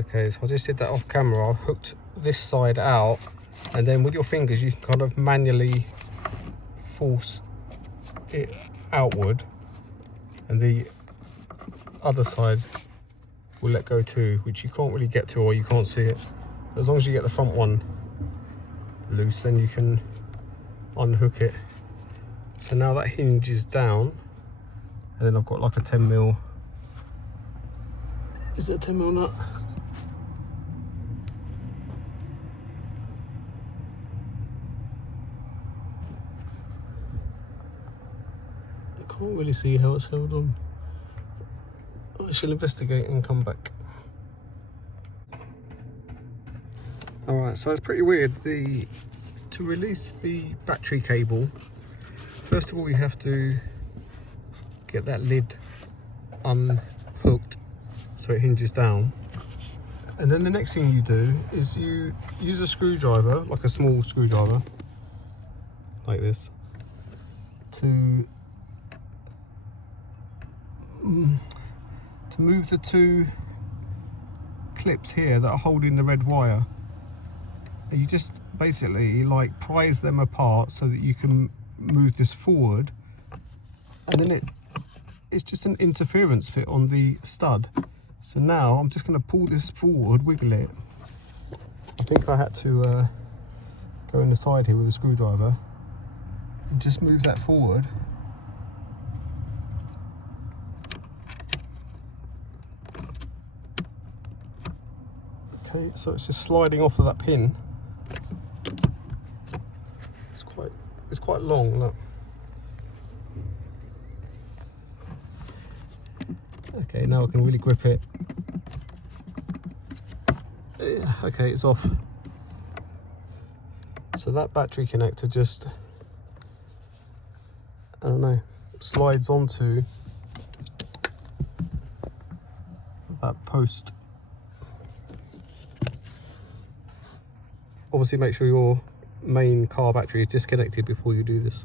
Okay, so I just did that off camera. I've hooked this side out, and then with your fingers you can kind of manually force it outward, and the other side will let go too, which you can't really get to, or you can't see it. As long as you get the front one loose, then you can unhook it. So now that hinge is down, and then I've got like a 10mm. Is it a 10mm nut? I can't really see how it's held on. I shall investigate and come back. Alright, so it's pretty weird. To release the battery cable, first of all you have to get that lid unhooked so it hinges down. And then the next thing you do is you use a screwdriver, like a small screwdriver, like this, to move the two clips here that are holding the red wire. And you just basically like prise them apart so that you can move this forward, and then it's just an interference fit on the stud. So now I'm just going to pull this forward, wiggle it. I think I had to go in the side here with a screwdriver and just move that forward. Okay, so it's just sliding off of that pin. It's quite long, look. Okay, now I can really grip it. Yeah, okay, it's off. So that battery connector just, I don't know, slides onto that post. Obviously make sure your main car battery is disconnected before you do this.